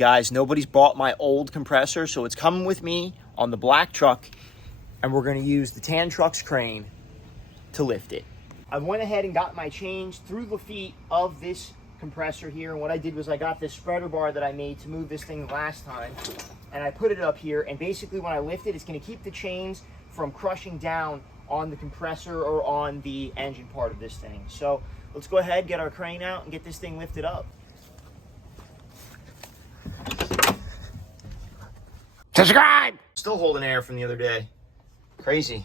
guys, nobody's bought my old compressor, so it's coming with me on the black truck, and we're gonna use the tan truck's crane to lift it. I went ahead and got my chains through the feet of this compressor here, and what I did was I got this spreader bar that I made to move this thing last time, and I put it up here, and basically when I lift it, it's gonna keep the chains from crushing down on the compressor or on the engine part of this thing. So let's go ahead, get our crane out, and get this thing lifted up. Subscribe! Still holding air from the other day. Crazy.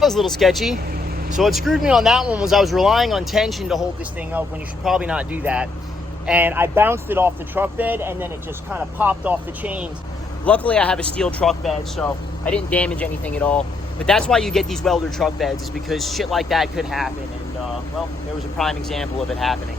That was a little sketchy. So what screwed me on that one was I was relying on tension to hold this thing up when you should probably not do that. And I bounced it off the truck bed and then it just kind of popped off the chains. Luckily I have a steel truck bed, so I didn't damage anything at all. But that's why you get these welder truck beds, is because shit like that could happen. And well, there was a prime example of it happening.